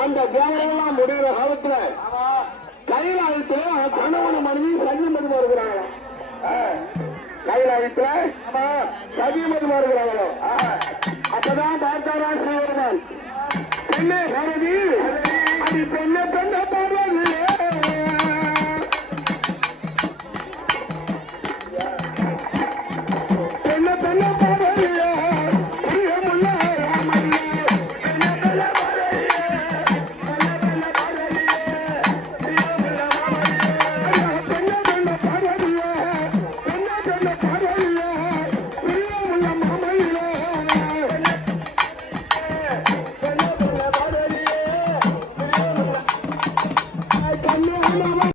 அந்த தேவரெல்லாம் முடிகிற காலத்துல கையில் அழுத்துல கணவன் மனைவி சங்கி மதிமா இருக்கிறாங்களோ கையில் அழுத்துல சங்கி மதிமா இருக்கிறாங்களோ அப்பதான் பார்த்தாரா சிவருமான் பெண்ணே மனைவி அது பெண்ணே பெண்